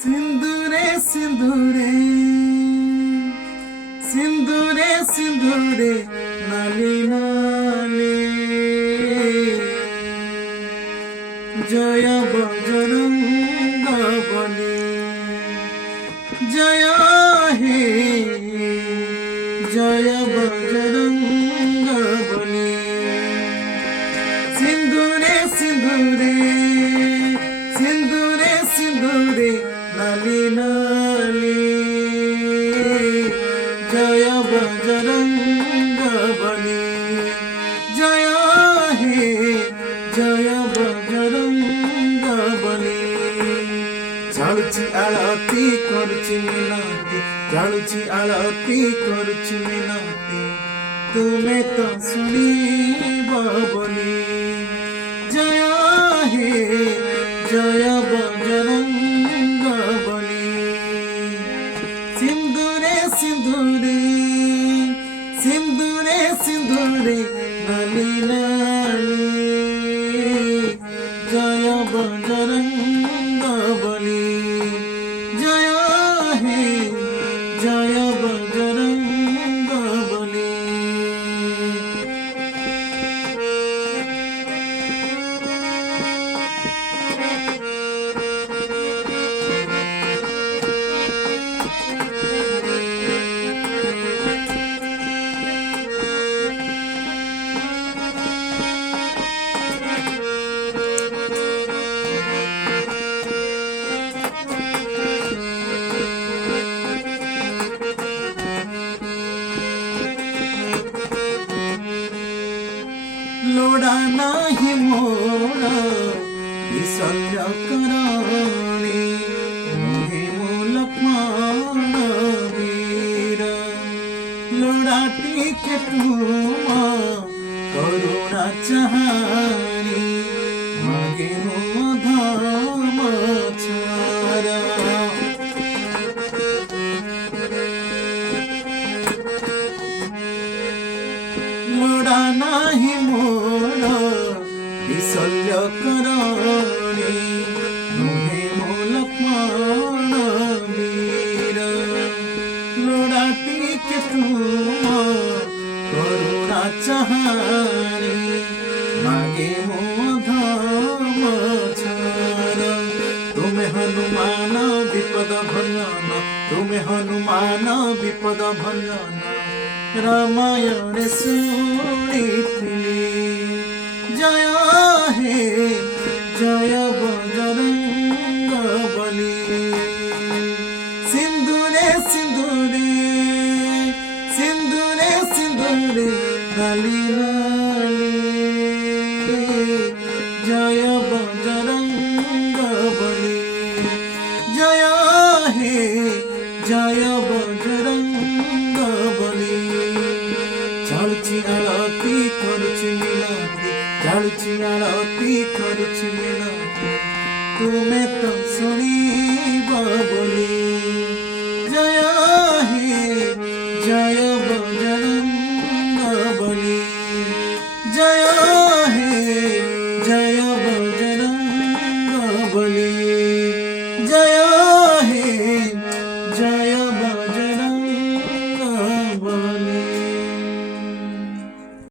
सिंदूरे सिंदूरे सिंदूरे सिंदूरे नाली नाली जय बजरंग बली जय हे जय बजरंग बली सिंदूरे सिंदूरे सिंदूरे सिंदूरे नाली नाली जय बजरंग बली जय हे जय बजरंग बली जालुची आळती करुची मिनती जालुची आळती करुची मिनती तुमे तो सुनिब बोली जय हे जय बजरंग बली सिंदूरे सिंदूरे सिंदूरे सिंदूरे नाली नाली जय बजरंग बली जय हे जय बजरंग बली लोड़ा नाही मोड़ा विसल्य कराणी मोहे लक्ष्मण वीर लोड़ा टीके तुमा करुणा चाहानी मागे मो धाम छारा लोड़ा नाही मोड़ा विसल्य कराणी मोहे मो लक्ष्मण वीर लोड़ा टीके तुमा करुणा चाहानी मागे मो धाम छारा तुमे हनुमान विपद भंजन तुमे हनुमान विपद भंजन रामायण शुणिथिली जय हे जय बजरंग बली सिंदूरे सिंदूरे सिंदूरे सिंदूरे नाली नाली जय बजरंग बली जय हे जय बजरंग बली जालुची आळती करुची मिनती जालुची आळती करुची मिनती तुमे तो सुनिब बोली।